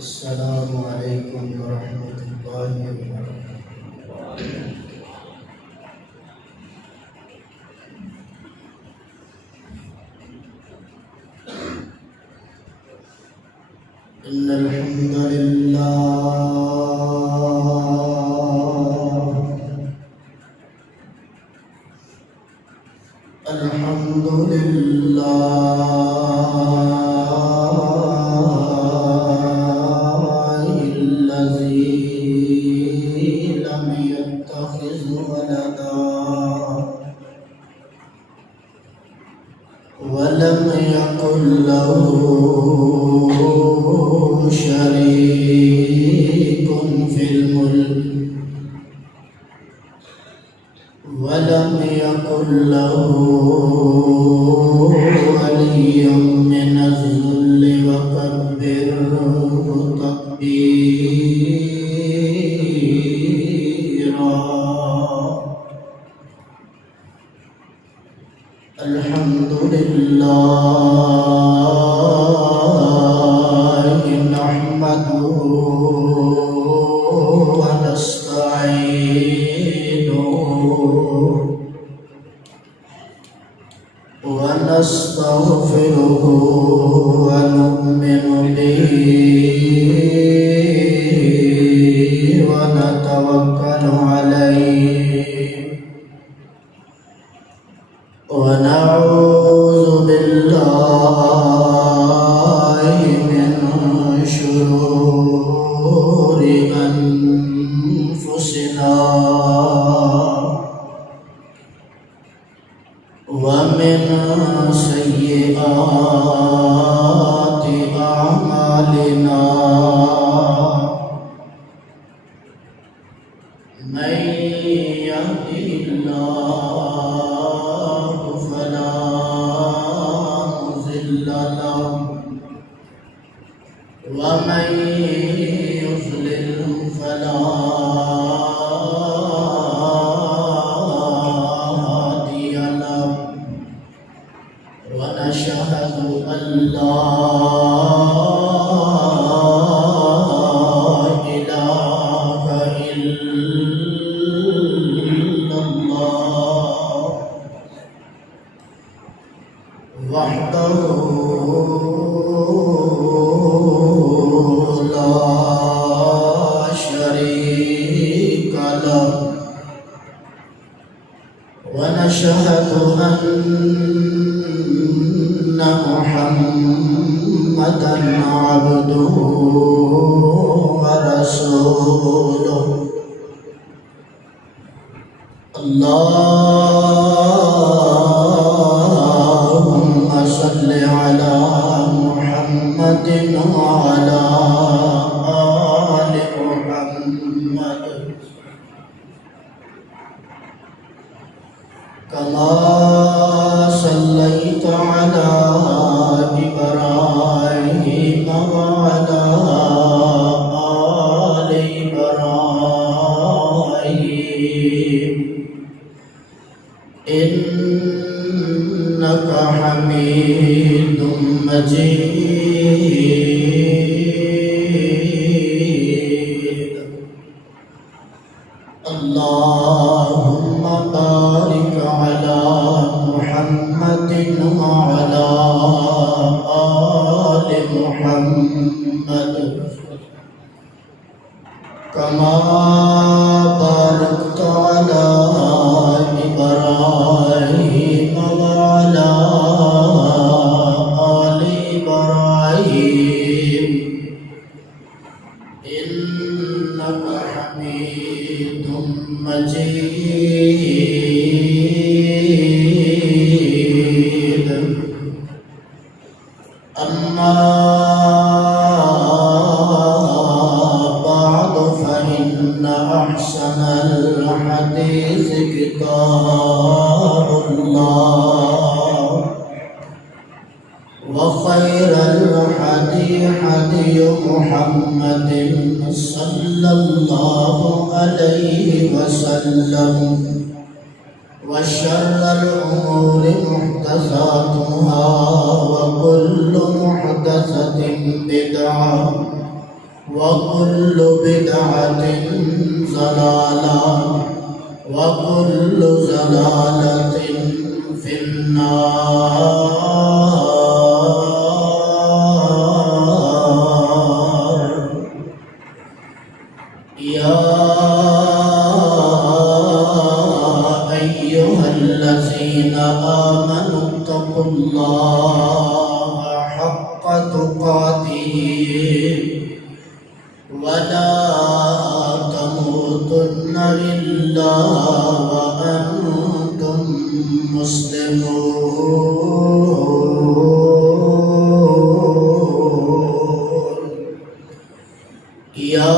السلام عليكم ورحمة الله وبركاته. إن الحمد لله الحمد لله الذي لم يتخذ ولدا ولم يكن له شريك في الملك ولم يكن له ولي من الذل وكبره تكبيرا. الحمد لله نحمده ونستعينه ونستغفره ونؤمن به ونتوكل عليه ونعوذ بالله من شرور أنفسنا ومن سيئات أعمالنا من يهده الله فلا مضل له ومن يضلل فلا هادي له ونشهد أن لا إله إلا الله وحده لا شريك له ونشهد أن محمدا عبده ورسوله. اللهم صل على محمد وعلى آل محمد كما صليت على إبراهيم وعلى آل إبراهيم إنك حميد مجيد. اللهم بارك على محمد وعلى آل محمد كما باركت على إبراهيم وعلى آل إبراهيم إنك حميد مجيد. أما بعد فإن أحسن الحديث كتاب الله وخير الهدي هدي محمد صلى الله عليه وسلم وشر الأمور محدثاتها وكل محدثة بدعة وكل بدعة ضلالة وكل ضلالة في النار. يا أيها الذين آمنوا اتقوا الله حق تقاته ولا تموتن إلا وأنتم مسلمون. يا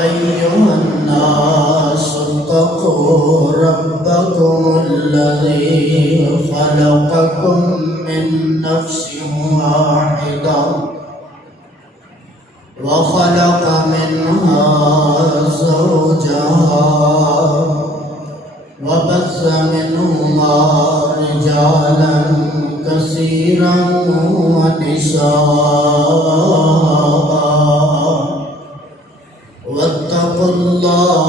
أيها الناس اتقوا ربكم الذي خلقكم من نفس واحدة وخلق منها زوجها وبث منهما رجالا كثيرا ونساء. واتقوا الله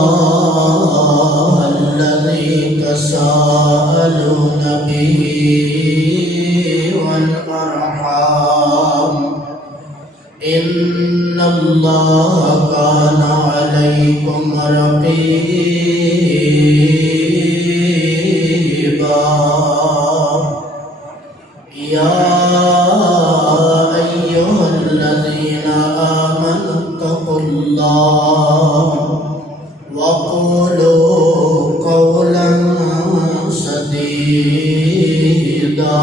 الذي تساءلون به والأرحام إن الله كان عليكم رقيبا. يا أيها الذين آمنوا اتقوا الله وقولوا قولا سديدا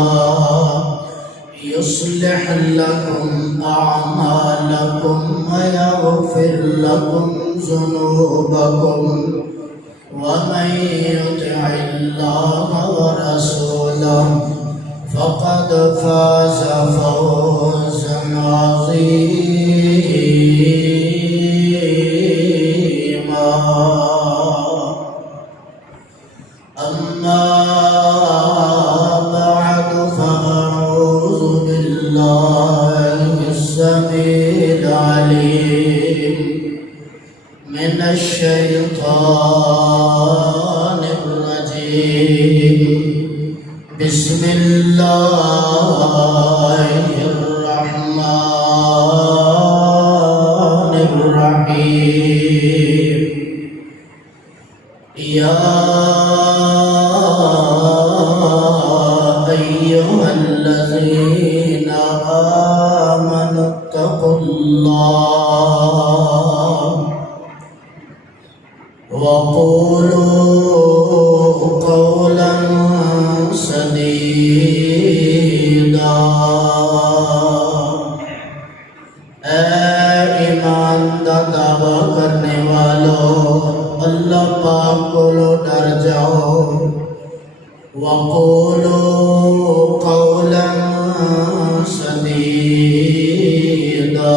يصلح لكم أعمالكم ويغفر لكم ذنوبكم ومن يطع الله ورسوله فقد فاز فوزا عظيما. أما بعد فأعوذ بالله السميع العليم من الشيطان الرجيم. بسم الله الرحمن الرحيم. يا أيها الذين آمنوا اتقوا الله وقولوا قولا سديدا. اے ایمان دا دعویٰ کرنے والوں، اللہ پاک کو ڈر جاؤ. وقولوا قولا سدیدا.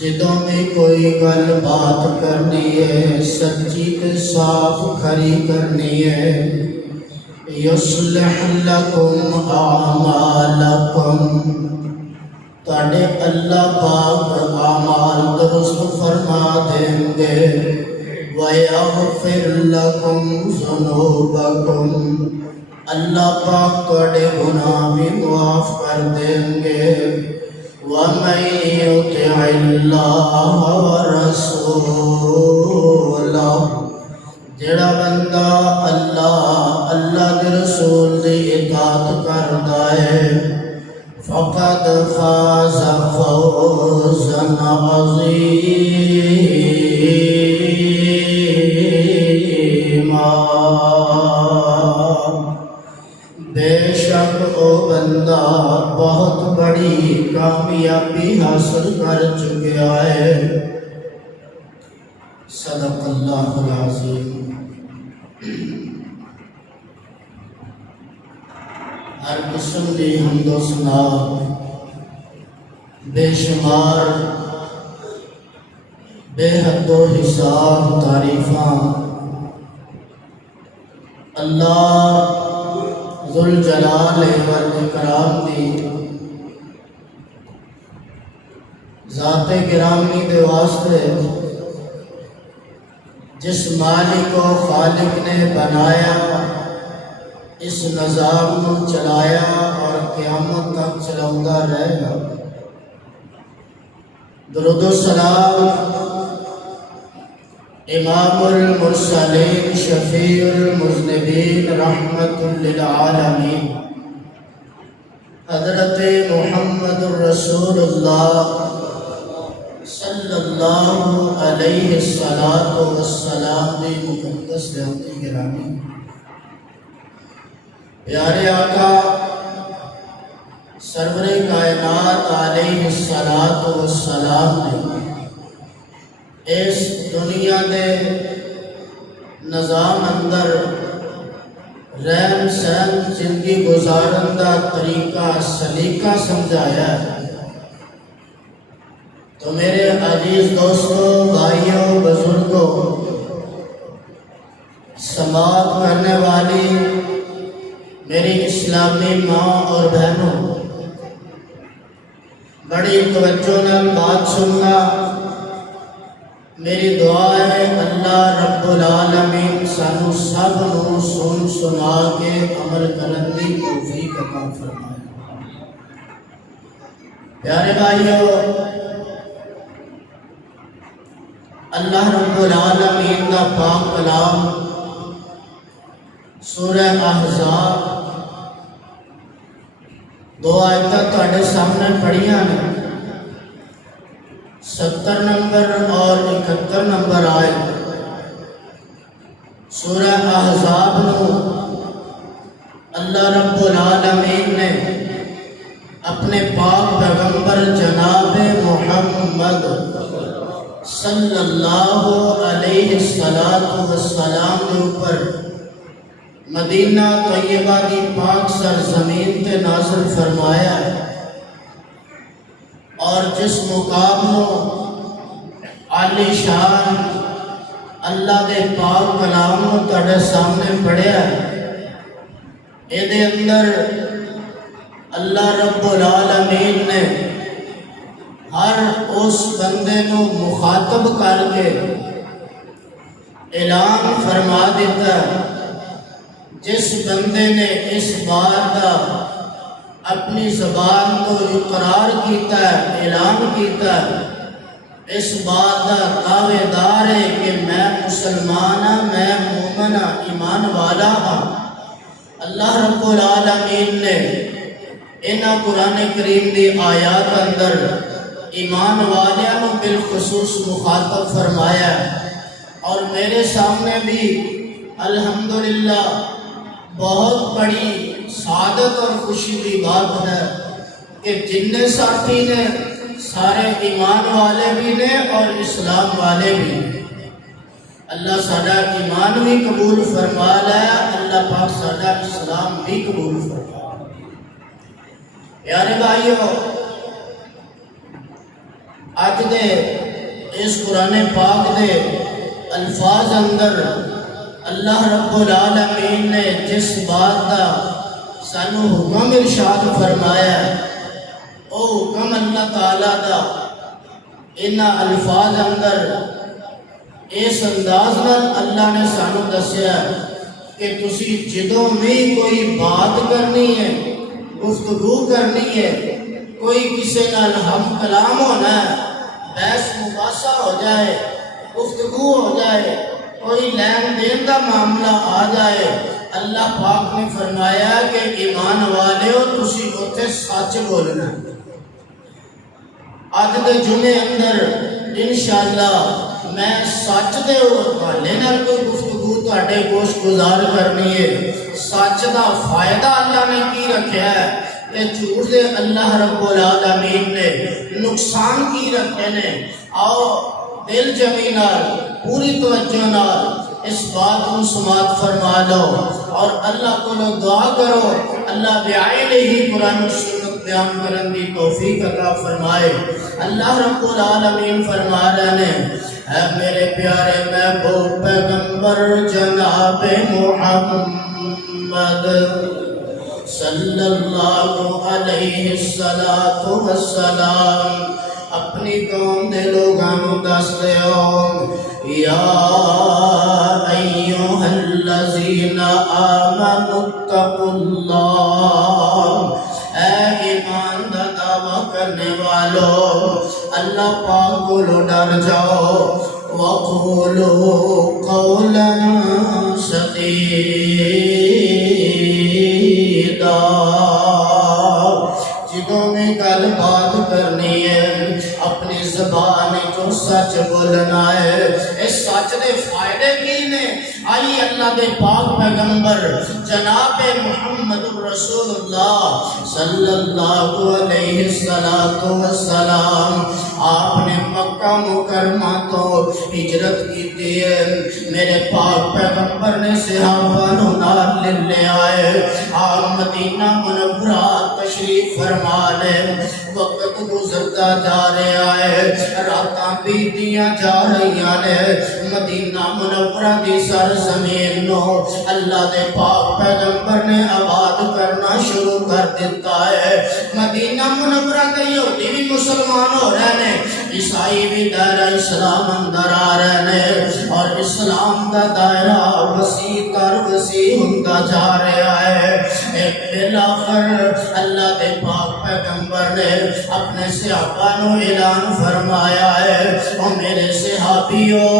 جدوں میں کوئی گل بات کرنی ہے سچی تے صاف کھری کرنی ہے. یصلح لکم اعمالکم، تاڑے اللہ پاک اعمال درست فرما دیں گے. وَيَغْفِرْ لَكُمْ ذُنُوبَكُمْ، اللہ پاک تاڑے گناہ بھی معاف کر دیں گے. وَمَن يُطِعِ اللَّهَ وَرَسُولَهُ، جڑا بندہ اللہ کے رسول دی اطاعت کردا ہے فقد فاز فوزا عظیما. بے شک او بندہ بہت بڑی کامیابی حاصل کر چکا ہے. صدق اللہ العظیم. ہر قسم دی حمد و ثنا بے شمار بے حد و حساب تعریفاں اللہ ذوالجلال والاکرام دی ذات گرامی دے واسطے جس مالک و خالق نے بنایا، اس نظام کو چلایا اور قیامت تک چلاؤندا رہے گا، درود و سلام امام المرسلین شفیع المذنبین رحمت للعالمین حضرت محمد الرسول اللہ صلی اللہ علیہ السلام دی مقدس ذاتی گرامی پیارے آقا سرور کائنات علیہ السلام نے اس دنیا دے نظام اندر رہن سہن زندگی گزارن دا طریقہ سلیقہ سمجھایا ہے۔ تو میرے عزیز دوستوں، بھائیوں، بزرگوں، سماعت کرنے والی میری اسلامی ماں اور بہنوں، بڑی توجہ نال بات سننا۔ میری دعا ہے اللہ رب العالمین سانو سب نو سن سنا کے عمل کرن دی توفیق عطا فرمائے۔ پیارے بھائیو، اللہ رب العالمین کا پاک کلام سورہ احزاب 2 آیتیں تہاڈے سامنے پڑھیاں نے، 70 نمبر اور 71 نمبر آیت۔ سورہ احزاب نو اللہ رب العالمین نے اپنے پاک پیغمبر جناب محمد صلی اللہ علیہ السلام کے اوپر مدینہ طیبہ دی پاک سرزمین تے نازل فرمایا ہے، اور جس مقام کو عالی شان اللہ دے پاک کلام کو تہاڈے سامنے پڑھیا ہے، اے اندر اللہ رب العالمین نے ہر اس بندے کو مخاطب کر کے اعلان فرما دیتا ہے، جس بندے نے اس بات کا اپنی زبان کو اقرار کیتا ہے، اعلان کیتا ہے، اس بات کا دعوے دار ہے کہ میں مسلمان ہاں، میں مومن ہاں، ایمان والا ہاں۔ اللہ رب العالمین نے انہاں قرآن کریم دی آیات اندر ایمان والیاں نو بالخصوص مخاطب فرمایا ہے، اور میرے سامنے بھی الحمدللہ بہت بڑی سعادت اور خوشی کی بات ہے کہ جن ساتھی نے سارے ایمان والے بھی نے اور اسلام والے بھی نے۔ اللہ ساڈا ایمان بھی قبول فرما لیا، اللہ پاک ساڈا اسلام بھی قبول فرما لیا۔ پیارے بھائیو، اج دے اس قرآن پاک دے الفاظ اندر اللہ رب العالمین نے جس بات کا سانو حکم ارشاد فرمایا ہے، او حکم اللہ تعالیٰ دا انہاں الفاظ اندر اس انداز نال اللہ نے سانو دسیا کہ تسی جدوں بھی کوئی بات کرنی ہے، گفتگو کرنی ہے، کوئی کسی نال ہم کلام ہونا ہے، بحث مباحثہ ہو جائے، گفتگو ہو جائے، کوئی لین دین کا معاملہ آ جائے، اللہ پاک نے فرمایا کہ ایمان والیو تسی اوتھے سچ بولنا۔ اج دے جمعے اندر انشاءاللہ میں سچ دے حوالے نال کوئی گفتگو تہاڈے گوش گزار کرنی ہے، سچ دا فائدہ اللہ نے کی رکھیا ہے تے جھوٹ دے اللہ رب العالمین نے نقصان کی رکھے نے۔ آؤ دل جمی نال پوری توجہ نال اس بات کو سماعت فرما لو اور اللہ کو دعا کرو اللہ بعین ہی قرآن و سنت بیان کرن دی توفیق عطا فرمائے۔ اللہ رب العالمین فرما رہے ہیں، اے میرے پیارے محبوب پیغمبر جناب محمد صلی اللہ علیہ السلام، اپنی قوم دے لوگانوں دس دیو یا ایھا الذین آمنوا اتقوا اللہ، اے ایمان دا دعویٰ کرنے والوں اللہ پاک کو ڈر جاؤ، وقولوا قولا سدیدا، جدوں میں گل بات کرنی ہے اپنی زبان کو سچ بولنا ہے۔ اس سچ دے فائدے کی نے؟ آئی اللہ دے پاک پیغمبر جناب محمد رسول اللہ صلی اللہ علیہ وسلم آپ نے مکہ مکرمہ تو ہجرت کی تھی، میرے پاک پیغمبر نے صحابہ نو نال لے آئے، آپ مدینہ منورہ تشریف فرما لے، وقت گزرتا جا رہا ہے، راتاں بیتیاں جا رہی نے، مدینہ منورہ دی سرزمین نو اللہ دے پاک پیغمبر نے آباد کرنا شروع کر دیتا ہے۔ مدینہ منورہ کے یہودی بھی مسلمان ہو رہے ہیں، عیسائی بھی دائرہ اسلام اندر آ رہے ہیں، اور اسلام کا دائرہ وسیع تر وسیع ہوتا جا رہا ہے۔ ایک بلاخر اللہ دے پاک پیغمبر نے اپنے صحابہ نو اعلان فرمایا ہے، او میرے صحابیوں،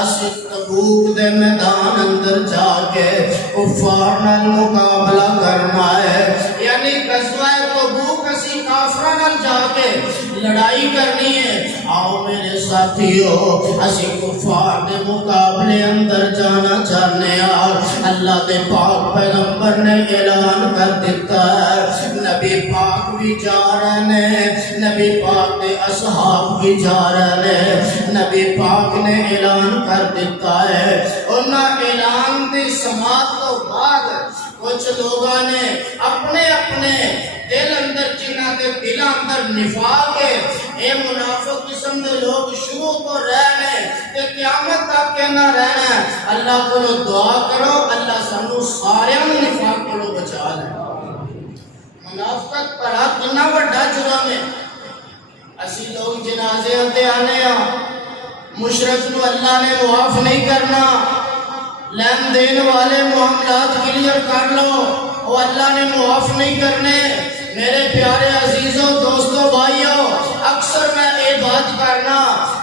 اسی تبوک دے میدان اندر جا کے کفار نال مقابلہ کرنا ہے، یعنی غزوہ تبوک اسی کافراں نال جا کے لڑائی کرنی ہے۔ آؤ میرے ساتھیو، اسی کفار دے مقابلے اندر جانا چاہنے ہیں۔ اللہ دے پاک پیغمبر نے اعلان کر دیتا ہے، نبی پاک بھی جا رہے ہیں، نبی پاک دے اصحاب بھی جا رہے ہیں۔ نبی پاک نے اعلان کر دیتا ہے، انہاں اعلان دی سماعت تو بعد کچھ لوگوں نے اپنے اپنے دل اندر جنہاں دے دل اندر نفاق ہے، اے منافق قسم دے لوگ شروع تو رہنے کہ قیامت تک کہنا رہنا، اللہ کو دعا کرو اللہ سانو سارے نفاق کو بچا لے۔ منافقت پڑھا کنا بڑا جرم ہے۔ اسی لوگ جنازے تے آنے ہاں، مشرک نو اللہ نے معاف نہیں کرنا، لین دین والے معاملات کلیئر کر لو، وہ اللہ نے معاف نہیں کرنے۔ میرے پیارے عزیزوں دوستوں بھائیوں، اکثر میں یہ بات کرنا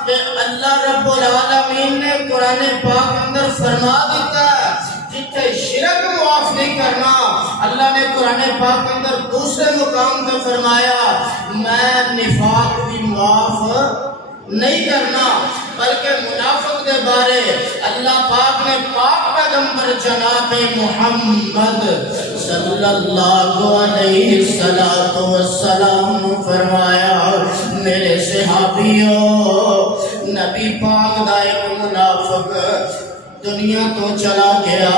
کہ اللہ رب العالمین نے قرآن پاک اندر فرما دیتا ہے جتنے شرک معاف نہیں کرنا، اللہ نے قرآن پاک اندر دوسرے مقام پہ فرمایا میں نفاق بھی معاف نہیں کرنا، بلکہ منافق دے بارے اللہ پاک نے پاک پیغمبر جناب محمد صلی اللہ علیہ وسلم فرمایا، میرے صحابیوں، نبی پاک دا ایک منافق دنیا تو چلا گیا،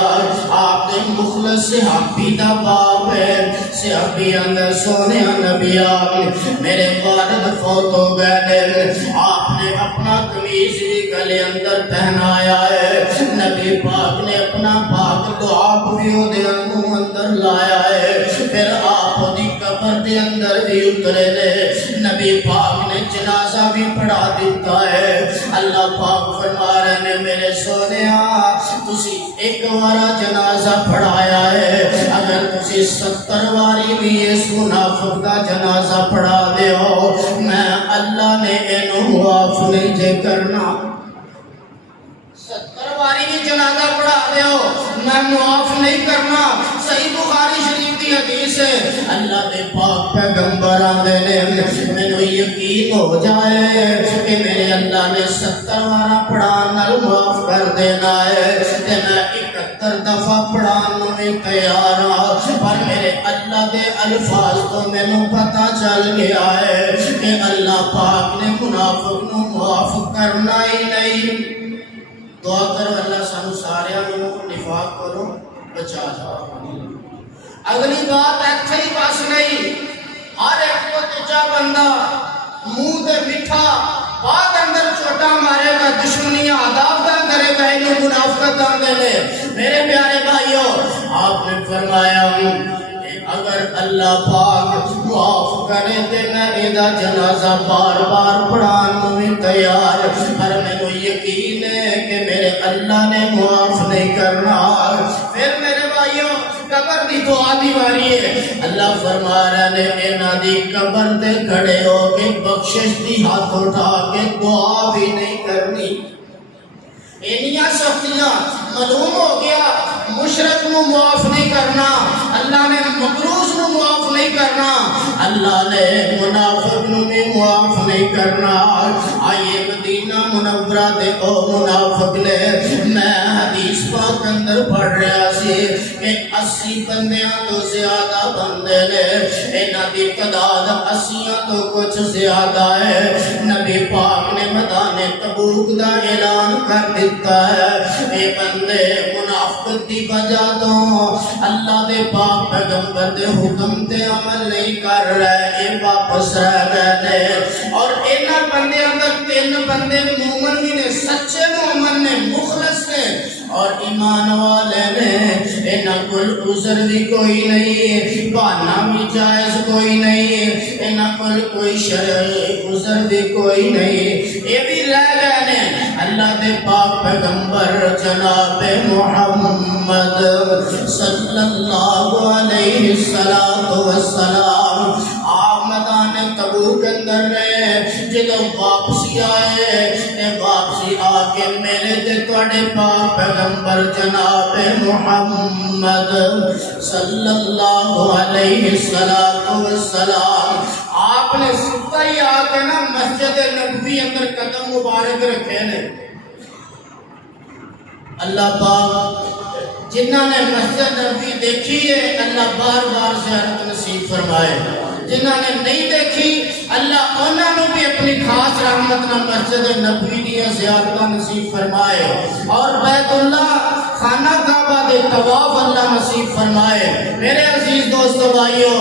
آپ نے مخلص صحابی دا باپ ہے، صحابی اندر سونے نبی آپ میرے والد فوت ہو گئے، آپ نے اپنا قمیض بھی گلے اندر پہنایا ہے، نبی پاک نے اپنا پاک دعا بھی دے اندر لایا ہے، پھر آپ دی قبر دے اندر بھی اترے نے، نبی پاک نے جنازہ بھی پڑھا دیتا ہے۔ اللہ پاک فرما رہے ہیں میرے سونے تسی ایک وارا جنازہ پڑھایا ہے، اگر تسی 70 واری بھی اس منافق کا جنازہ پڑھا دے ہو، میں اللہ نے انہوں معاف نہیں جے کرنا۔ 70 واری بھی جنازہ پڑھا دے ہو، میں معاف نہیں کرنا۔ صحیح بخاری شریف کی حدیث ہے، اللہ دے پاک پیغمبر آندے نے مینوں یقین ہو جائے کہ میرے اللہ نے 70 وارا پڑھانا معاف کر دینا ہے تے میں 71 دفعہ پڑھانا میں تیار ہوں، پر میرے اللہ دے الفاظ تو مینوں پتہ چل گیا ہے کہ اللہ پاک نے منافق نو معاف کرنا ہی نہیں۔ دعا کرو اللہ سانو سارے نفاق کو بچا جائے۔ اگلی بات ایتھے ہی بس نہیں، ہر ایک کو تجا بندہ منہ تے میٹھا بات اندر چھوٹا مارے گا، دشمنیاں عداوتاں کرے گا، انہوں منافقت آندے نے۔ میرے پیارے بھائیوں، آپ نے فرمایا اگر اللہ پاک معاف کرے تے میں ایدہ جنازہ بار بار پڑھان میں تیار، پر میں یقین ہے کہ میرے اللہ نے معاف نہیں کرنا۔ پھر میرے بھائیوں قبر دی دعا دی باری ہے، اللہ فرما رہے نے اینا دی قبر تے کھڑے ہو کے بخشش دی ہاتھ اٹھا کے دعا بھی نہیں کرنی۔ اینیاں سختیاں معلوم ہو گیا، مشرک نو معاف نہیں کرنا، اللہ نے مقروض نو معاف نہیں کرنا، اللہ نے منافق نو بھی معاف نہیں کرنا۔ آئیے مدینہ منورہ دے او منافق لے، میں حدیث پاک اندر پڑھ رہا سی کہ 80 بندیاں تو زیادہ بندے نے، اینا دی تعداد 80 تو کچھ زیادہ ہے۔ نبی پاک نے میدان تبوک دا اعلان کر دیتا ہے، اے بندے منافقت دی وجہ تو اللہ دے پاک پیغمبر دے حکم تے عمل نہیں کر رہے، اے واپس رہ گئے، اور اینا بندے اندر 3 بندے مومن بھی نے، سچے مومن نے، مخلص نے اور ایمان والے نے۔ اینا کل عذر بھی کوئی نہیں، بہانہ بھی جائز کوئی نہیں، اینا کل کوئی شرعی عذر بھی کوئی نہیں، یہ بھی رہ گئے نے۔ اللہ دے پاک پیغمبر جناب محمد صلی اللہ علیہ وسلم آپ میدان تبوک اندر رہے، جدو واپسی آئے، واپسی آ کے میرے دے توڑے پاک پیغمبر جناب محمد صلی اللہ علیہ وسلم آپ نے ستا ہی آ کے نا مسجد نبوی اندر قدم مبارک رکھے نے۔ اللہ پاک جنہاں نے مسجد نبوی دیکھی ہے اللہ بار بار زیارت نصیب فرمائے، جنہاں نے نہیں دیکھی اللہ انہاں نے بھی اپنی خاص رحمت نہ مسجد نبوی کی زیارت نصیب فرمائے، اور بیت اللہ خانہ کعبہ دے طواف اللہ نصیب فرمائے۔ میرے عزیز دوستو بھائیو،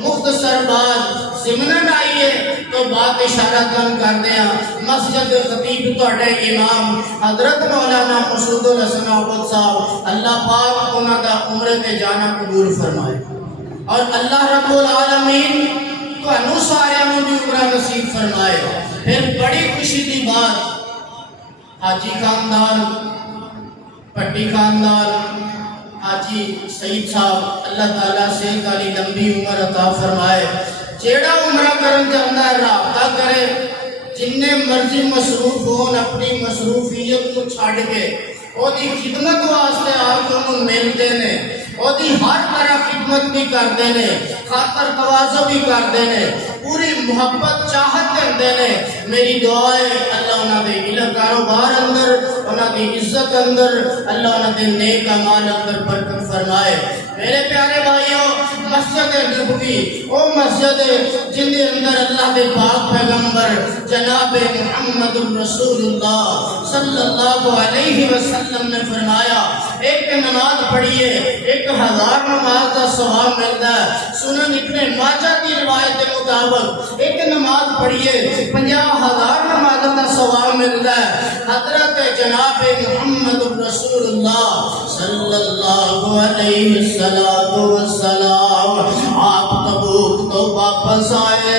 مختصر بات ضمناً آئیے تو بات اشارہ کر دیا۔ مسجد خطیب توڑے امام حضرت مولانا مسعود الحسن عبد صاحب، اللہ پاک انہاں دا عمرے تے جانا قبول فرمائے، اور اللہ رب العالمین تو انو سارے انہوں بھی عمرہ نصیب فرمائے۔ پھر بڑی خوشی دی بات، حاجی خاندان، پٹی خاندان، حاجی سعید صاحب اللہ تعالیٰ سے کالی لمبی عمر عطا فرمائے، جیڑا عمرہ کرن جاندہ ہے رابطہ کرے، جننے مرضی مصروف ہون اپنی مصروفیت کو چھاڑ کے او دی خدمت واسطے آپ انہوں مل دینے، او دی ہر طرح خدمت بھی کر دینے، خاطر تواضع بھی کر دینے، پوری محبت چاہت کر دینے۔ میری دعا ہے اللہ انہاں دے علم کاروبار اندر، انہاں دی عزت اندر، اللہ انہاں دے نیک اعمال اندر برکت فرمائے۔ میرے پیارے بھائیوں، مسجد نبوی او مسجد جن دے اندر اللہ دے پاک پیغمبر جناب محمد رسول اللہ صلی اللہ علیہ وسلم نے فرمایا، ایک نماز پڑھیے 1000 نماز کا ثواب ملتا ہے۔ سنن ابن ماجہ کی روایت کے مطابق ایک نماز پڑھیے 50,000 نمازوں کا ثواب ملتا ہے۔ حضرت جناب محمد رسول اللہ صلی اللہ علیہ وسلم آپ تبوک تو واپس آئے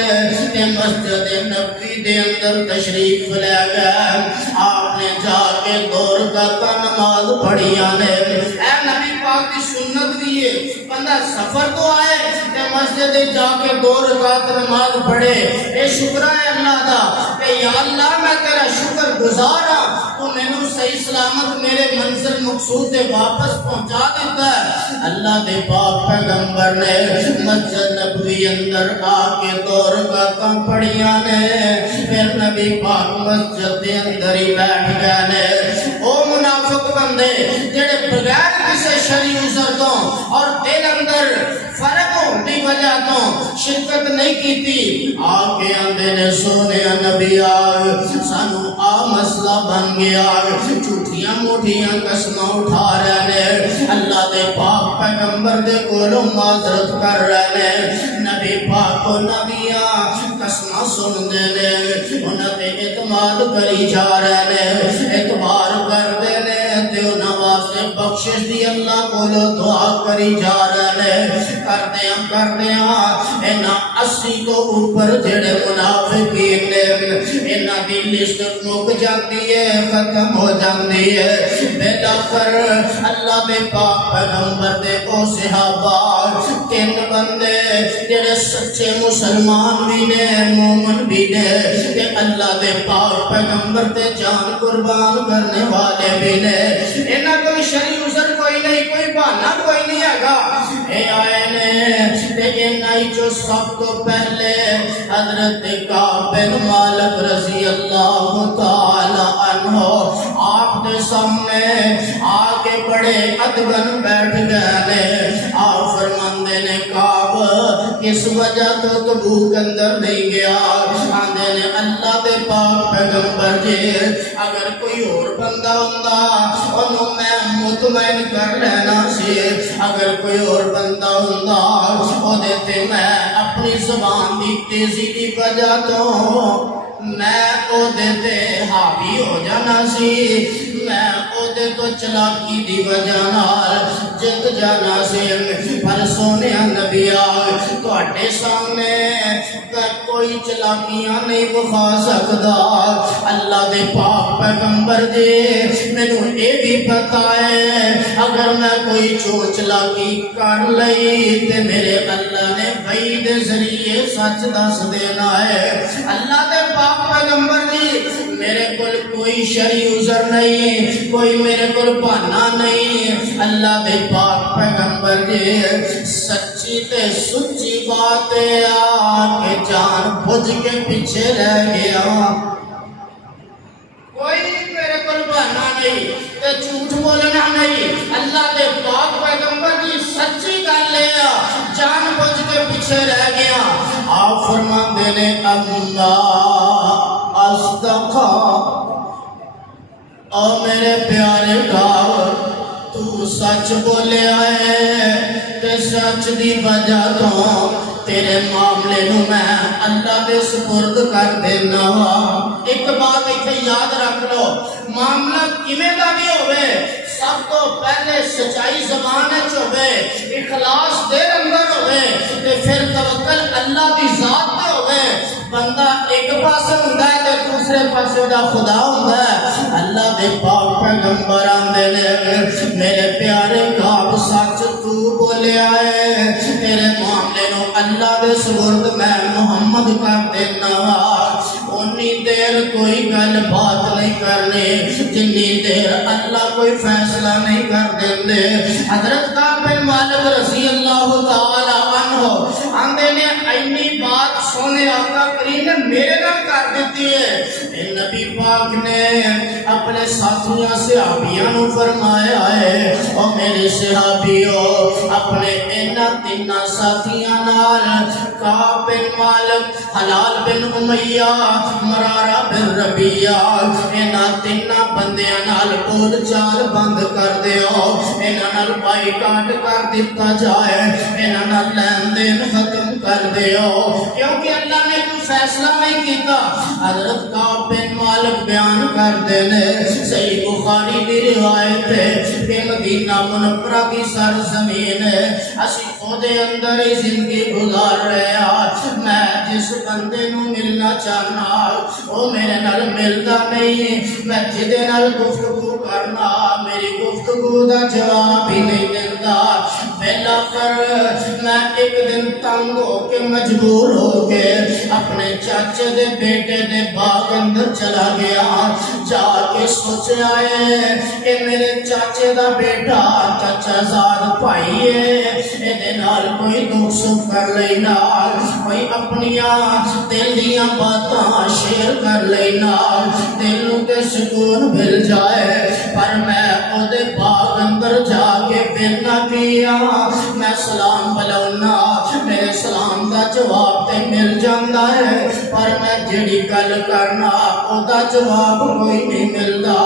تے مسجد نبوی دے اندر تشریف لے گئے، آپ نے جا کے 2 رکعت نماز پڑھیا نے۔ اے نبی پاک کی سنت بھی ہے، بندہ سفر تو آئے تے مسجد جا کے 2 رکعت نماز پڑھے، اے شکر ہے اللہ دا کہ یا اللہ میں تیرا شکر گزارا تو میں نے صحیح سلامت میرے منزل مقصود دے واپس پہنچا دیتا ہے۔ اللہ دے پاک پیغمبر نے مسجد نبوی اندر آ کے 2 رکعتاں پڑھیاں نے، پھر نبی پاک مسجد دے اندر ہی بیٹھ گئے نے۔ او منافق بندے جڑے بغیر کسی شرعی عذر تو اور دل اندر فرق ہونے وجہ تو شرکت نہیں کیتی، آگے آندے نے سونے نبی آگ سانو آ مسئلہ بن گیا، جھوٹیاں موٹیاں قسمیں اٹھا رہے ہیں، اللہ دے پاک پیغمبر دے کولوں معذرت کر رہے ہیں، نبی پاک کو نبیاں قسمیں سن دینے، انہاں تے اعتماد کری جا رہے ہیں، اعتبار کر دینے تے انہاں واسطے بخشش دی اللہ کو دعا کری جا رہے کر دیاں اینا 80 تو اوپر جڑے منافقین نے اینا دی لسٹ مک جاتی ہے ختم ہو جاتی ہے بیٹا کر اللہ دے پاک پیغمبر دے او صحابہ 3 بندے جڑے سچے مسلمان بھی نے مومن بھی نے کہ اللہ دے پاک پیغمبر تے جان قربان کرنے والے بھی نے اینا کوئی شرعی عذر کوئی نہیں کوئی بہانہ کوئی نہیں ہے گا اے آئے نے تے اینا ہی جو سب تو پہلے حضرت کعب بن مالک رضی اللہ تعالی عنہ آپ دے سامنے آگے بڑے ادبن بیٹھ گئے آپ فرماندے نے کعب کس وجہ تو تبوک اندر نہیں گیا آندے نے اللہ دے پاک پیغمبر جی اگر کوئی اور بندہ ہوندا انہوں میں مطمئن کر لینا سی اگر کوئی اور بندہ ہوندا او دیتے میں اپنی زبان دی تیزی دی وجہ تو میں او دیتے حاوی ہو جانا سی میں او دے تو چلاکی دی وجہ نال جت جانا سی پر سونے نبی آگ تو اٹھے سامنے کوئی چلاکیاں نہیں بخا سکدا اللہ دے پاک پیغمبر جی میں نو اے بھی پتا ہے اگر میں کوئی چور چلاکی کر لئی تے میرے اللہ نے بھائی دے ذریعے سچ دس دینا ہے اللہ دے پاک پیغمبر جی میرے کل کوئی شرعی عذر نہیں کوئی میرے کل بہانہ نہیں اللہ دے پاک پیغمبر جی سچی تے سچی بات آ کے جان بجھ کے پیچھے رہ گیا کوئی میرے کل بہانہ نہیں تے جھوٹ بولنا نہیں اللہ دے پاک پیغمبر جی سچی گل لیا جان بجھ کے پیچھے رہ گیا آپ فرماندے نے اللہ اصدقا او میرے پیارے گھر تو سچ بولے آئے تے سچ دی وجہ تو تیرے معاملے نو میں اللہ دے سپرد کر دینا ایک بات ایتھے یاد رکھ لو معاملہ کیویں دا بھی ہوئے سب تو پہلے سچائی زبان وچ ہوئے اخلاص دے اندر ہوئے تے پھر توکل اللہ دی ذات تے ہوئے بندہ ایک پاسے ہوندا ہے تے دوسرے پاسے دا خدا ہوندا ہے اللہ دے پاک پیغمبر آندے نے میرے پیارے کعب سچ تو بولیا ہے تیرے معاملے نو اللہ دے سپرد میں محمد کر دینا اونی دیر کوئی گل بات نہیں کرنی جنی دیر اللہ کوئی فیصلہ نہیں کر دیندے حضرت کعب بن مالک رضی اللہ تعالی عنہ آندے نے اینی بات سونے آقا کریم نے میرے نال کر دیتی ہے نبی پاک نے اپنے ساتھیاں صحابیاں نو فرمایا ہے او میرے صحابیوں اپنے انہاں 3 ساتھیاں نال کعب بن مالک حلال بن امیہ مرارہ بن ربیہ انہاں 3 بندیاں نال بول چال بند کر دیو انہاں نال بائی کاٹ کر دیتا جائے انہاں نال لین دین ختم کر دیو کیونکہ اللہ نے کوئی فیصلہ نہیں کیتا حضرت کعب بن مالک بیان کر دینے صحیح بخاری دی روایت ہے کہ مدینہ منورہ کی سرزمین ہے اسی خودے اندر ہی زندگی گزار رہے آج میں جس بندے نو ملنا چاہنا وہ میرے نال ملتا نہیں میں جدے نال گفتگو کرنا میری گفتگو دا جواب ہی نہیں دیتا بلا کر میں ایک دن تنگ ہو کے مجبور ہو کے اپنے چاچے دے بیٹے دے باغ اندر چلا گیا جا کے سوچ آئے کہ میرے چاچے دا بیٹا چاچا زاد بھائی ہے ایدے نال کوئی دکھ سکھ کر لینا کوئی اپنیاں دل دیاں باتاں شیئر کر لینا دلوں کے سکون مل جائے پر میں او دے باغ اندر جا کے پھرنا کیا میں سلام بلاؤنا میرے سلام دا جواب تے مل جاندا ہے پر میں جڑی گل کرنا او دا جواب کوئی نہیں ملدا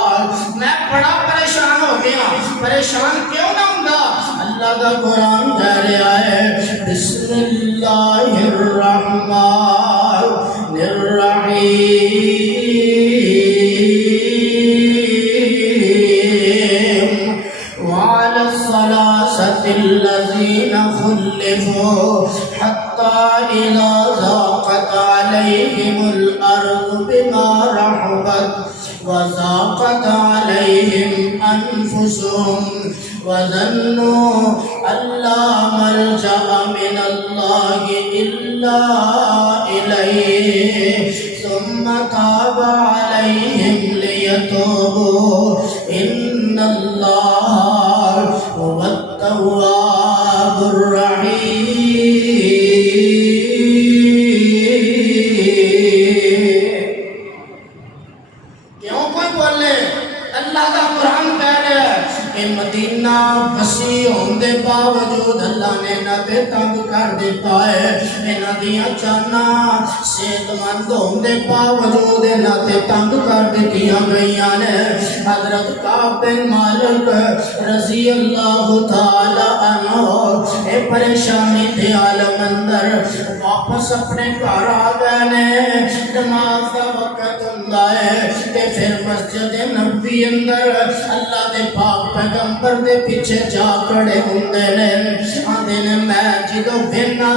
میں بڑا پریشان ہو گیا پریشان کیوں نہ ہوندا اللہ دا قرآن کہہ رہا ہے بسم اللہ الرحمن الرحیم وعلى الذين خلفوا حتى إذا ضاقت عليهم الأرض بما رحبت وضاقت عليهم أنفسهم وظنوا أن لا ملجأ من الله إلا إليه ثم تاب عليهم ليتوبوا إن الله هو التواب الرحيم. کیوں کوئی بولے؟ اللہ کا قرآن کہہ رہا ہے کہ مدینہ وسیع ہونے دے باوجود اللہ نے نہ تے تنگ کر دیتا ہے، انہاں دیاں چاہنا صحت مند ہونے دے باوجود نہ تے تنگ کر دیتیاں گئیاں نے. حضرت کعب بن مالک رضی اللہ تعالی عنہ اے پریشانی دے عالم اندر واپس اپنے گھر آ گئے نے. نماز کا وقت ہوندا ہے تے پھر مسجد نبوی اندر اللہ دے پاک پیغمبر دے پیچھے جا کھڑے ہوندے نے. آندے نے میں جدوں وینا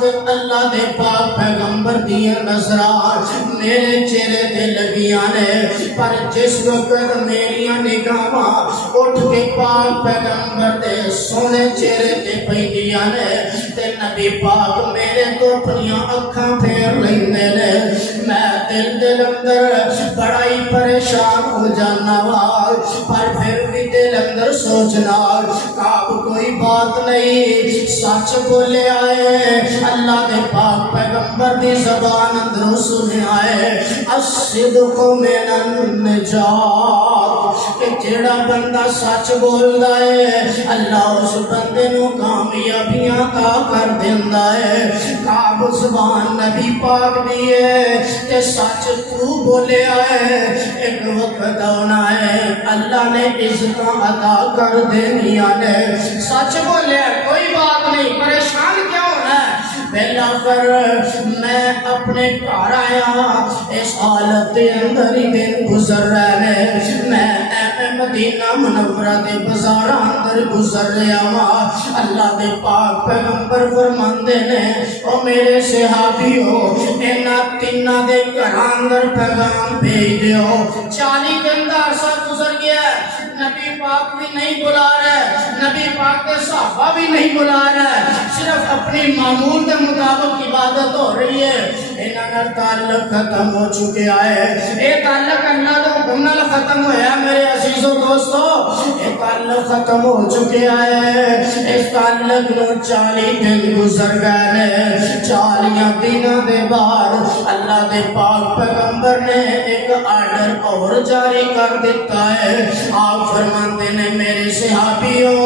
تے اللہ دے پاک پیغمبر دیاں نظراں میرے چہرے تے لگیاں نے، پر جس وقت میریاں نگاہاں اٹھ کے پاک پیغمبر دے سونے چہرے تے پیندیاں نے تے نبی پاک میرے تو اپنیاں اکھاں پھیر لیندے نے. میں دل اندر بڑا ہی پریشان ہو جانا وا، پر پھر بھی دل اندر سوچنا کعب کوئی بات نہیں، سچ بولے آئے. اللہ دے پاک پیغمبر دی زبان اندروں سنے آئے الصدق من النجات، کہ جیڑا بندہ سچ بولدا ہے اللہ اس بندے نو کامیابیاں عطا کر دیندا ہے. کعب زبان نبی پاک دی ہے تے سچ تو بولے آئے، ایک وقت آنا ہے اللہ نے عزتاں عطا کر دینیاں نے. سچ بولے کوئی بات نہیں، پریشان کیا ہونا ہے؟ پہلا کر میں اپنے گھر آیا، اس حالت دے اندر ہی دن گزر رہے نے. میں مدینہ منورہ دے بازاراں اندر گزر رہا ہاں. اللہ دے پاک پیغمبر فرماندے نے او میرے صحابیو انہاں تیناں دے گھراں اندر پیغام بھیج دیو. 40 دن دا عرصہ گزر گیا ہے، نبی پاک بھی نہیں بلا رہے، نبی پاک کے صحابہ بھی نہیں بلا رہے، صرف اپنی معمول کے مطابق عبادت ہو رہی ہے. انہاں نال تعلق ختم ہو چکا ہے. اے تعلق اللہ دے حکم نال ختم ہویا میرے عزیزو دوستو، اے تعلق ختم ہو چکا ہے. اس تعلق نو 40 دن گزر گئے نے. 40 دنوں دے بعد اللہ دے پاک پیغمبر نے ایک آرڈر اور جاری کر دیتا ہے. آپ فرماندے نے میرے صحابیو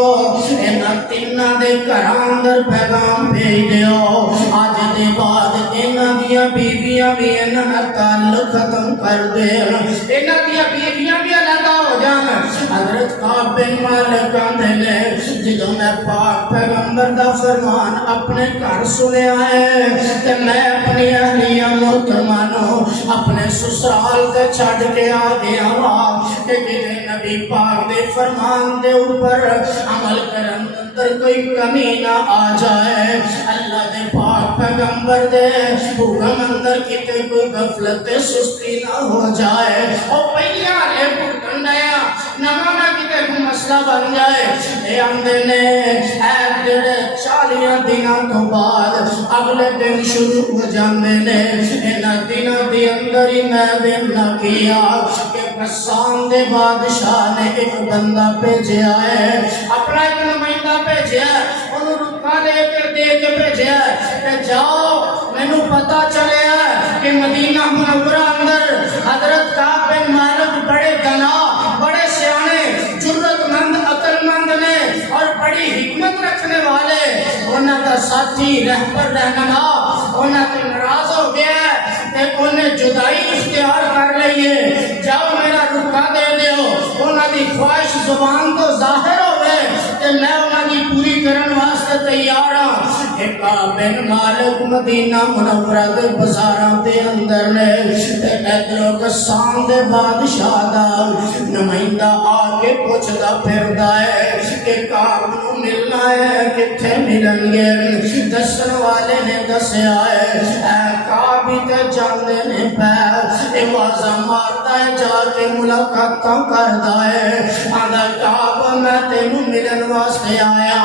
انہاں تیناں دے گھراں اندر پیغام بھیج دیو، اج دے بعد انہاں دیاں بیویاں بھی انہاں نال تعلق ختم کر دین، انہاں دیاں بیویاں بھی علیحدہ ہو جان. حضرت کعب بن مالک کہندے نے جدوں میں پاک پیغمبر دا فرمان اپنے گھر سنیا ہے تے میں اپنی اہلیہ محترمہ نو اپنے سسرال تے چھڈ کے آ گیا وا کہ کدے نبی پاک دے فرمان دے اوپر عمل کرن اندر کوئی کمی نہ آ جائے. اللہ دے پاک پیغمبر دے حکم اندر کتے کوئی غفلت تے سستی نہ ہو جائے. او پہلیاں لے بھٹن دیا نواں نہ کتے کوئی مسئلہ بن جائے. اے آندے نے اے جڑے 40 دنوں تو بعد اگلے دن شروع ہو جاندے نے. انہاں دنوں دے اندر ہی میں وینا کیا کہ غسان دے بادشاہ نے ایک بندہ بھیجیا ہے، اپنا ایک نمائندہ بھیجیا ہے، انہوں رکا دے کے بھیجیا ہے کہ جاؤ مینوں پتہ چلیا کہ مدینہ منورہ اندر حضرت کعب بن مالک بڑے دنا، بڑے سیانے، جرت مند، عقل مند نے اور بڑی حکمت رکھنے والے. انہاں دا ساتھی رہبر رہنما انہاں تے ناراض ہو گیا ہے تے انہیں جدائی اختیار کر لئیے. جاؤ میرا رکا دے دیو. انہاں دی خواہش زبان تو ظاہر ہو گئے تے میں انہاں دی پوری کرن واسطے تیار ہاں کہ کعب بن مالک مدینہ منورہ دے بازاراں دے اندر نے تے ادھروں غسان دے بادشاہ دا نمائندہ آ کے پوچھدا پھردا ہے کہ کعب نوں ملنا ہے کتھے ملن گے دسن والے نے دسیا ہے اے کعب تے جاندے نے پے آوازاں ماردا ہے جا کے ملاقاتاں کردا ہے آندا کعب میں تینوں ملن واسطے آیا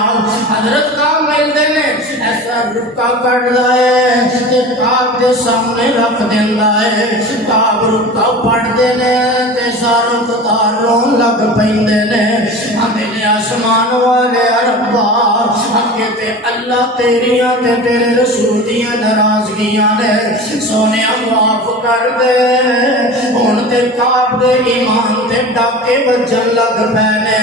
حضرت کعب ملدے نے ایسا رکا کردا ہے تے کعب دے سامنے رکھ دیندا ہے کعب رکا پڑھدے نے تے ساروں قطار رون لگ پیندے نے آندے نے آسمان والے ربا اگے تے اللہ تیریاں تے تیرے رسول دیاں ناراضگیاں نے سونیا معاف کر دے ہن تے کعب دے ایمان تے ڈاکے وجن لگ پے نے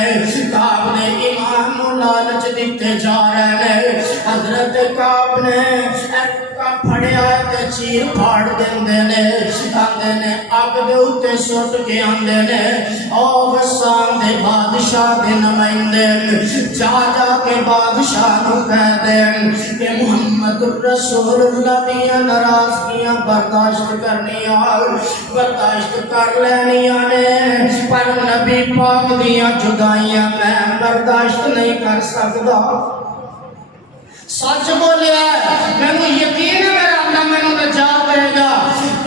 کعب نے ایمان نو لالچ دتے جا رہے نے حضرت کعب نے کا پھڑیا تے چیر پھاڑ دیندے نے آندے نے اگ دے اوتے سٹ کے آندے نے او غسان دے بادشاہ دے نمائندے جا جا کے بادشاہ نو کہہ دے کہ محمد رسول اللہ دیاں ناراضگیاں برداشت کرنیاں برداشت کر لینیاں نے پر نبی پاک دیاں جدائیاں میں برداشت نہیں کر سکدا سچ بولیا ہے میں یقین ہے میرا اللہ میں نجات کرے گا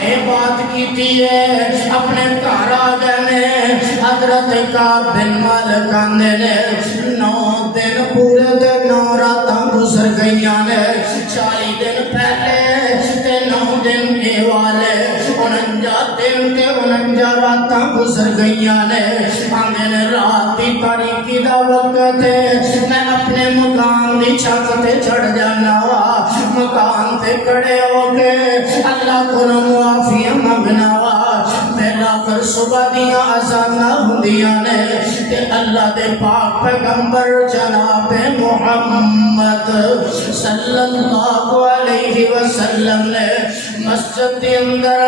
اے بات کیتی ہے اپنے گھر آ گئے حضرت کعب بن مالک آندے نے 9 دن پورے تے 9 راتاں گزر گئیاں نے 40 دن پہلے تے 9 دن کے والے 49 دن تے 49 راتاں گزر گئیاں نے آندے نے رات دی تاریکی دا وقت ہے میں اپنے مکان دی چھت تے چڑھ جانا وا مکان تے کھڑے ہو کے اللہ کو معافی منگنا وا پہلا کر صبح دیاں اذاناں ہوندیاں نے تے اللہ دے پاک پیغمبر جناب محمد صلی اللہ علیہ وسلم نے مسجد دے اندر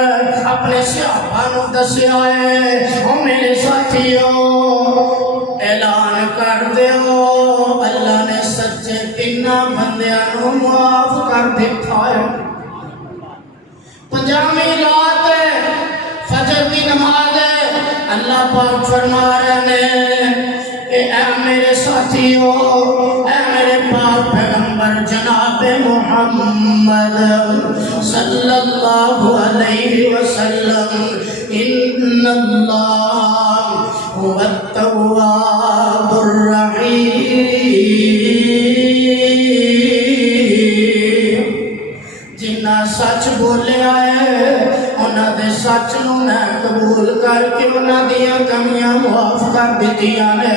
اپنے صحابہ نو دسیا ہے او میرے ساتھیو اعلان کر دیو اللہ نے سچے تیناں بندیاں نو معاف کر دتا ہے 50ویں رات ہے فجر کی نماز ہے اللہ پاک فرما رہے ہیں کہ اے میرے ساتھیو اے میرے پاک پیغمبر جناب محمد صلی اللہ علیہ وسلم ان اللہ هو التواب الرحیم جنہ سچ بولیا ہے انہاں دے سچ نو میں قبول کر کے انہاں دیاں کمیاں معاف کر دتیاں نے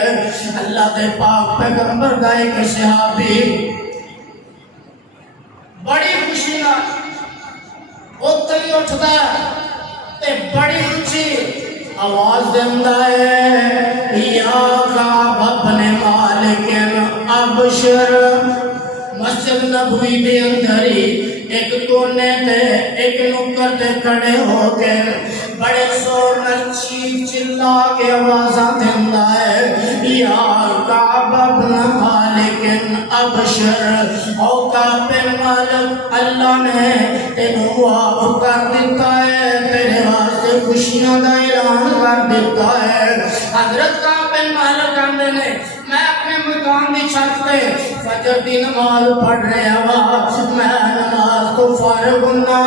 اللہ دے پاک پیغمبر دا ایک صحابی بڑی خوشی نال اوتھے ہی اٹھدا تے بڑی اونچی آواز دیندا ہے یا کعب ابن مالک ابشر مسجد نبوی دے اندر ہی ایک کونے تے ایک نکر تے کھڑے ہو کے بڑے زور نال چیخ چلا کے آوازاں دیندا ہے یا کعب ابن مالک ابشر او کعب بن مالک اللہ نے تینوں معاف کر دیتا ہے تیرے واسطے خوشیاں دا اعلان کر دیتا ہے حضرت کعب بن مالک آندے نے میں اپنے مکان دی چھت پہ فجر دی نماز پڑھ رہا وا میں نماز تو فارغ ہونا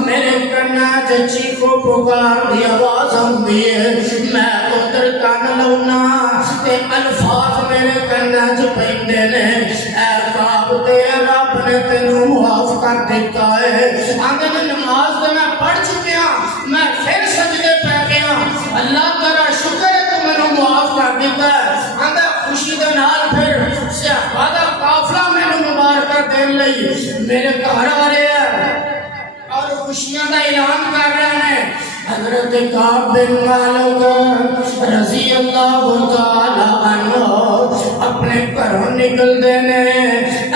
میرے کنا تے چیخو پکار دی آواز آندی ہے میں ادھر کان لاؤنا تے الفاظ میرے کنا چ پیندے نے اے کعب تے رب نے تینوں معاف کر دیتا ہے آندے نے نماز تے میں پڑھ چکیا میں پھر سجدے پہ گیا اللہ تیرا شکر ہے تو مینوں معاف کر دیتا ہے آندے خوشی دے نال پھر صحابہ دا قافلہ مینوں مبارکت دین لئی میرے گھر آ رہے ہیں اور خوشیاں دا اعلان کر رہے ہیں حضرت کعب بن مالک رضی اللہ تعالی عنہ اپنے گھروں نکل دے نے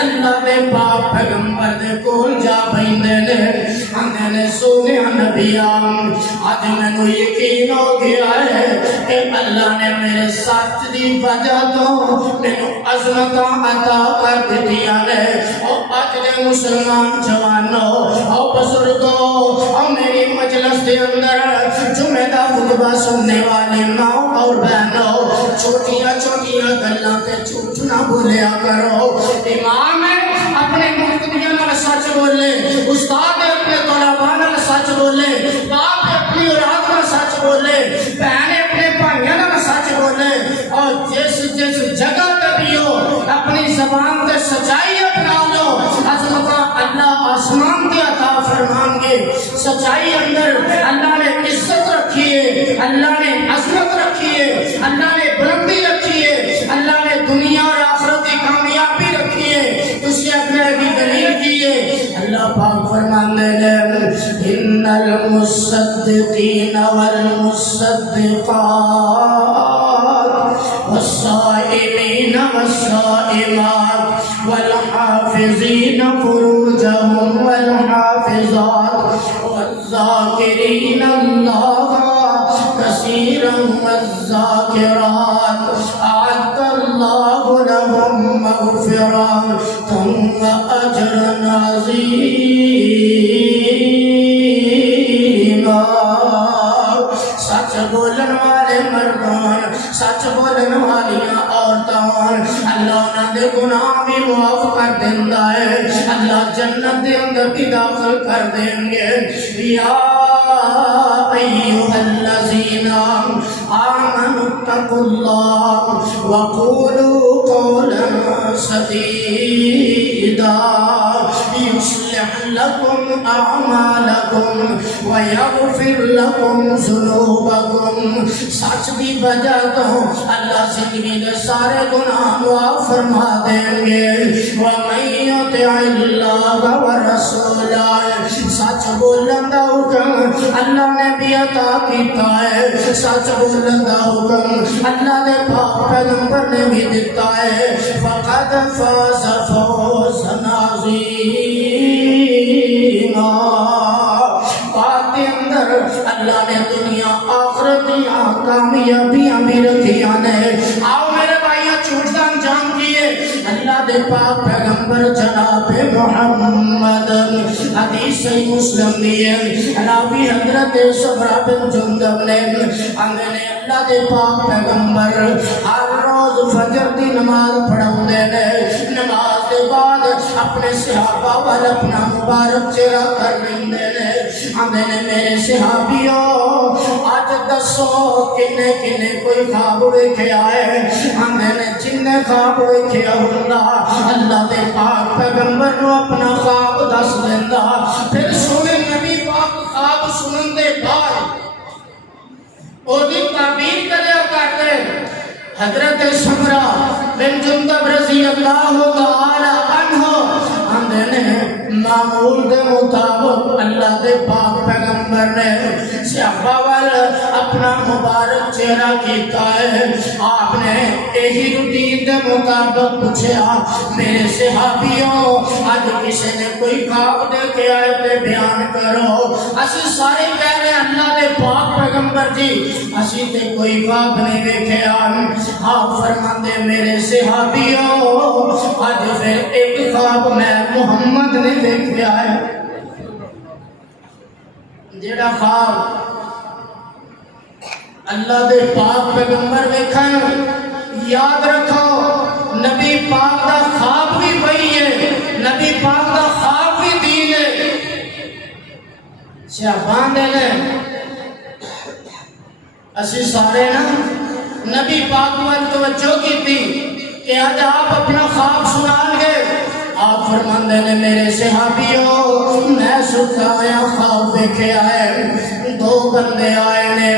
اللہ دے پاک پیغمبر دے کول جا بیندے نے آندے نے سونیا نبی انبیاء آج میں نے یقین ہو گیا ہے کہ اللہ نے میرے ساتھ دی وجہ تو میں نے عظمتاں عطا کر دیا ہے اور آج دے مسلمان جوانوں اور بزرگوں اور میری مجلس دے اندر جمعہ دا خطبہ سننے والے ماں اور بہنوں چھوٹیاں چھوٹیاں گلاں تے جھوٹ نہ بولیا کرو امام ہے اپنے مقتدیاں نال سچ بولے استاد ہے اپنے طلباء نال سچ بولے باپ اپنی اولاد نال سچ بولے بہن اپنے بھائیاں نال سچ بولے اور جس جگہ تے بھی ہو اپنی زبان تے سچائی اپنا لو عظمت اللہ آسمان کے عطا فرمان گے سچائی اندر اللہ نے عزت رکھی ہے اللہ نے عظمت رکھی ہے اللہ نے بلندی رکھی ہے اللہ نے دنیا اور آخرت کی کامیابی رکھی ہے تجھے اپنے کی دلیل کی ہے اللہ پاک فرماندے ہیں ان المصدقین والمصدقات والصائمین والصائمات والحافظین فروجهم والحافظات والذاکرین اللہ کثیرا والذاکرات اعد اللہ لهم مغفرۃ واجرا عظیما سچ بولن والے مردان سچ بولن والیاں عورتان اللہ انہاں دے گناہ بھی معاف کر دیندا ہے اللہ جنت دے اندر بھی داخل کر دیں گے یا ایھا الذین آمنوا اتقوا اللہ وقولوا قولا سدیدا يصلح لكم أعمالكم ويغفر لكم ذنوبكم سچ دی وجہ تو اللہ زندگی کے سارے گناہ معاف فرما دیں گے وَمَن يُطِعِ اللَّهَ وَرَسُولَهُ سچ بولن دا حکم اللہ نے بھی عطا کیتا ہے سچ بولن دا حکم اللہ نے پاک پیغمبر نے بھی دیتا ہے فقد فاز فوزا عظیما بات اندر اللہ نے دنیا آخرت دیا کامیابیاں بھی رکھیاں نے آؤ میرے بھائیوں جھوٹ دا انجام کیے اللہ دے پاک پیغمبر جناب محمد حدیث صحیح مسلم دیئے راوی حضرت سبرہ بن جندب نے اللہ دے پاک پیغمبر ہر روز فجر دی نماز پڑھاؤں دے نماز دے بعد اپنے صحابہ وال اپنا مبارک چہرہ کر لیندے نے میرے صحابیوں آج دسو کنے کنے کوئی خواب ویکھیا ہے نے جن خواب ویکھیا ہوندا اللہ دے پاک پیغمبر نو اپنا خواب دس دیندا پھر سونے نبی پاک خواب سنن دے بعد اودی تعبیر کریا کرتے حضرت سمرہ بن جندب رضی اللہ تعالی عنہ نے معمول دے مطابق اللہ دے پاک پیغمبر نے صحابہ وال اپنا مبارک چہرہ کیتا ہے آپ نے یہی روٹین دے مطابق پوچھا میرے صحابیوں آج کسی نے کوئی خواب دے کے آئے تے بیان کرو اسی سارے کہہ رہے اللہ دے پاک پیغمبر جی اسی تے کوئی خواب نہیں دیکھے آپ فرماندے میرے صحابیوں آج پھر ایک خواب میں محمد نے دیکھے آئے جیڑا خواب اللہ دے پاک پیغمبر دیکھیں یاد رکھو نبی پاک دا خواب بھی وہی ہے نبی پاک دا خواب بھی دین ہے صحابان دے لیں اسی سارے نا نبی پاک وال توجہ کی تھی کہ آج آپ اپنا خواب سنان گے آپ فرماندے نے میرے صحابیوں میں ستا آیا خواب دیکھے آئے دو بندے آئے نے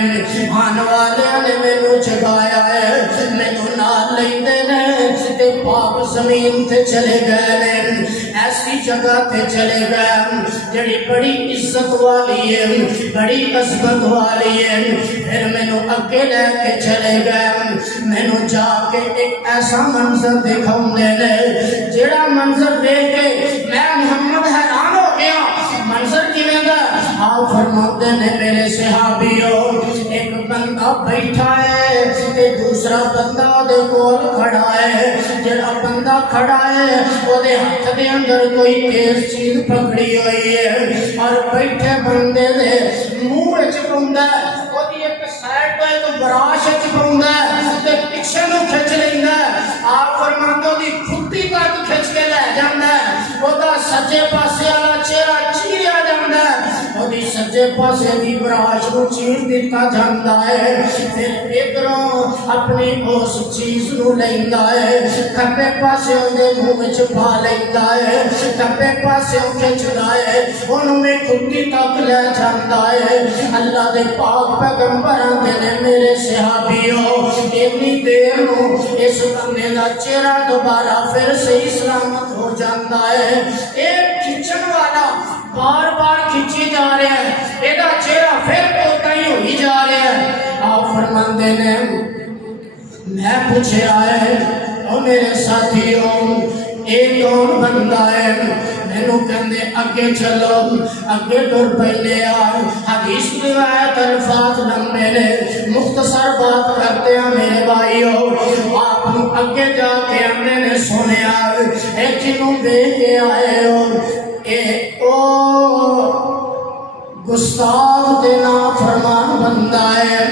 آن والے نے مینو جگایا ہے مینو نال لیندے نے تے پاک زمین تے چلے گئے نے ایسی جگہ تے چلے گئے جڑی بڑی عزت والی ہے بڑی عظمت والی ہے پھر مینو اگے لے کے چلے گئے مینو جا کے ایک ایسا منظر دکھاؤں دے نے جڑا منظر دیکھ کے میں محمد حیران ہو گیا منظر کی میں دا آپ فرماتے نے میرے صحابیوں ایک بندہ بیٹھا ہے تے دوسرا بندہ دے کول کھڑا ہے جڑا بندہ کھڑا ہے او دے ہاتھ دے اندر کوئی تیز چیز پکڑی ہوئی ہے اور بیٹھے بندے دے منہ وچ پوندا ہے او دی ایک سائیڈ تو ایک براش وچ پوندا ہے تے پیچھے نو کھچ لیندا ہے آپ فرماندے دی کھٹی تک کھچ کے لے جاندا ہے او دا سجے پاسے والا چہرہ چیریا جاندا ہے او دی سجے پاسے دی براش نو چیر دتا جاندا ہے پھر ادھروں اپنی اس چیز نو لیندا ہے کھبے پاسے دے منہ وچ پا لیندا ہے کھبے پاسے کھچدا ہے اونوں میں کھٹی تک لے جاندا ہے اللہ دے پاک پیغمبراں دے نے میرے صحابیوں اتنی دیر نو اس بندے دا چہرہ دوبارہ پھر صحیح سلامت ہو جاندا ہے ایک کھچن والا بار بار کھچی جا رہا ہے ایدہ چہرہ پھر ہوتا ہی ہوئی جا رہا ہے آپ فرماندے نے میں پوچھے آئے اور میرے ساتھیوں ایک کون بندہ ہے میں نو کہندے اگے چلو اگے ٹر پہلے آئے حدیث روایت الفاظ لمبے نے مختصر بات کرتے ہیں میرے بھائیوں آپ نو اگے جا کے اندے نے سونے آئے ایک جنوں دے کے آئے ہو اے او گستاخ دینا فرمان بندہ ہے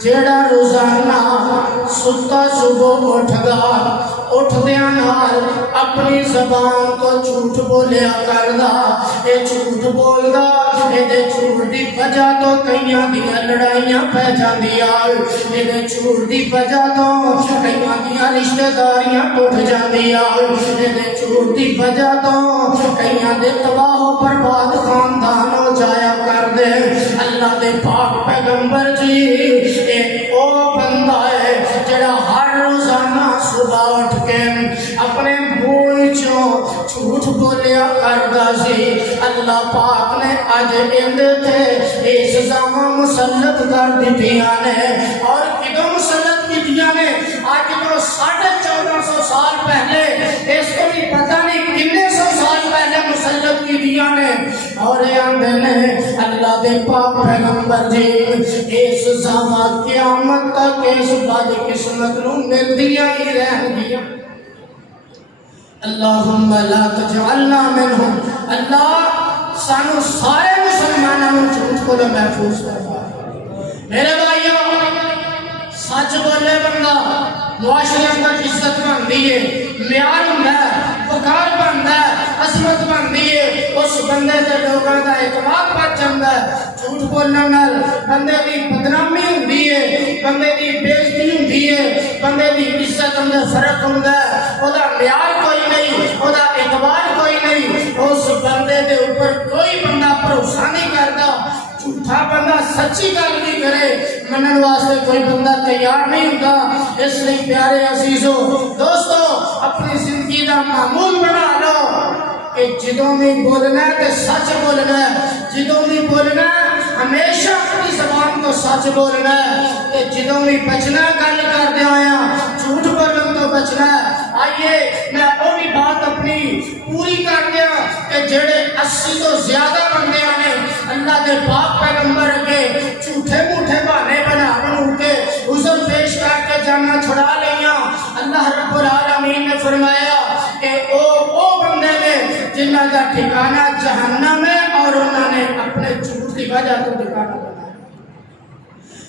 جیڑا روزانہ ستا صبح اٹھ گا اٹھ دیا نال اپنی زبان کو جھوٹ بولیا کردا اے جھوٹ بولدا اے دے جھوٹ دی وجہ تو کئیاں دیاں لڑائیاں پہ جاندیاں اے دے جھوٹ دی وجہ تو کئیاں دیاں رشتہ داریاں ٹوٹ جاندیاں اے دے جھوٹ دی وجہ تو کئیاں دے تباہ و برباد خاندان ہو جایا کر دے اللہ دے پاک پیغمبر جی اے او بندہ ہے جڑا ہر روزانہ صبح اٹھ کے اپنے منہ چوں جھوٹ بولیا کردا سی اللہ پاک نے اج اندے تے اے سزاواں مسلط کر دتیاں نے اور کدوں مسلط کیتیاں نے اج تو 1450 سال پہلے اس کو بھی پتہ نہیں کتنے سو سال پہلے مسلط کیتیاں نے اور اے آندے نے اللہ دے پاک پیغمبر جی اے سزاواں قیامت تک اس بد قسمت نو ملدیاں ہی رہن گیاں اللہم لا تجعلنا منہم اللہ سانو سارے مسلمانوں جھوٹ کو محفوظ کروا میرے بھائیوں سچ بولے بندہ معاشرے اندر عزت بندی ہے معیار ہوندا ہے وقار بندا ہے عظمت بندی ہے اس بندے دے لوگاں دا اعتماد بچ جاندا ہے جھوٹ بولنے نال بندے دی بدنامی ہوندی ہے بندے دی بے عزتی ہوندی ہے بندے دی عزت اندر فرق ہوندا ہے او دا معیار کوئی نہیں او دا اعتبار کوئی نہیں اس بندے دے اوپر کوئی بندہ بھروسہ نہیں کردا جھوٹا بندہ سچی گل نہیں کرے منن واسطے کوئی بندہ تیار نہیں ہوتا اس لیے پیارے عزیزو دوستو اپنی زندگی دا معمول بنا لو کہ جدوں بھی بولنا ہے تو سچ بولنا ہے جدوں بھی بولنا ہے ہمیشہ اپنی زبان کو سچ بولنا ہے کہ جدوں بھی بچنا گل کر دیا جھوٹ بولن تو بچنا ہے آئیے میں وہ بھی بات اپنی پوری کر دیا کہ جڑے 80 تو زیادہ بندے نے اللہ دے پاک پیغمبر کے جھوٹے موٹے بہانے بنا کے عذر پیش کر کے جانا چھڑا لیاں اللہ رب العالمین نے فرمایا کہ او بندے نے جنہاں کا ٹھکانہ جہنم ہے اور انہوں نے اپنے جھوٹ کی وجہ تو ٹھکانہ بنایا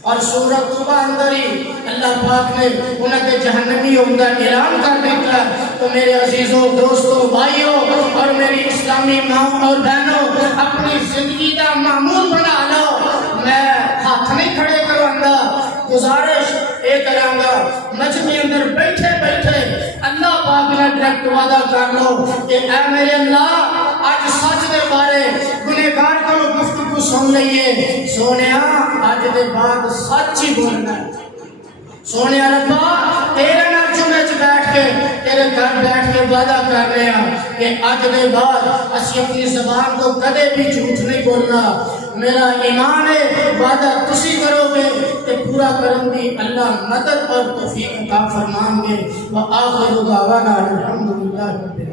اور سورۃ توبہ اندر ہی اللہ پاک نے انہوں کے جہنمی عمدہ اعلان کر دیتا ہے تو میرے عزیزوں دوستوں بھائیوں اور میری اسلامی ماں اور بہنوں اپنی زندگی کا معمول بنا لو میں ہاتھ نہیں کھڑے کرواں گزارش اے کراں گا مجمع اندر بیٹھے بیٹھے اللہ پاک نے ڈائریکٹ وعدہ کر لو کہ اے میرے اللہ آج سچ دے بارے گنہگار کو گفتگو سن لئیے سونیا آج دے بعد سچ ہی بولنا ہے سونیا ربا تیرے نال جمعے چ بیٹھ کے تیرے گھر بیٹھ کے وعدہ کر رہے ہیں کہ آج دے بعد اسی اپنی زبان کو کدے بھی جھوٹ نہیں بولنا میرا ایمان ہے وعدہ تسی کرو گے کہ پورا کرن دی اللہ مدد اور توفیق عطا فرمائیں گے وآخر دعوانا الحمدللہ رب العالمین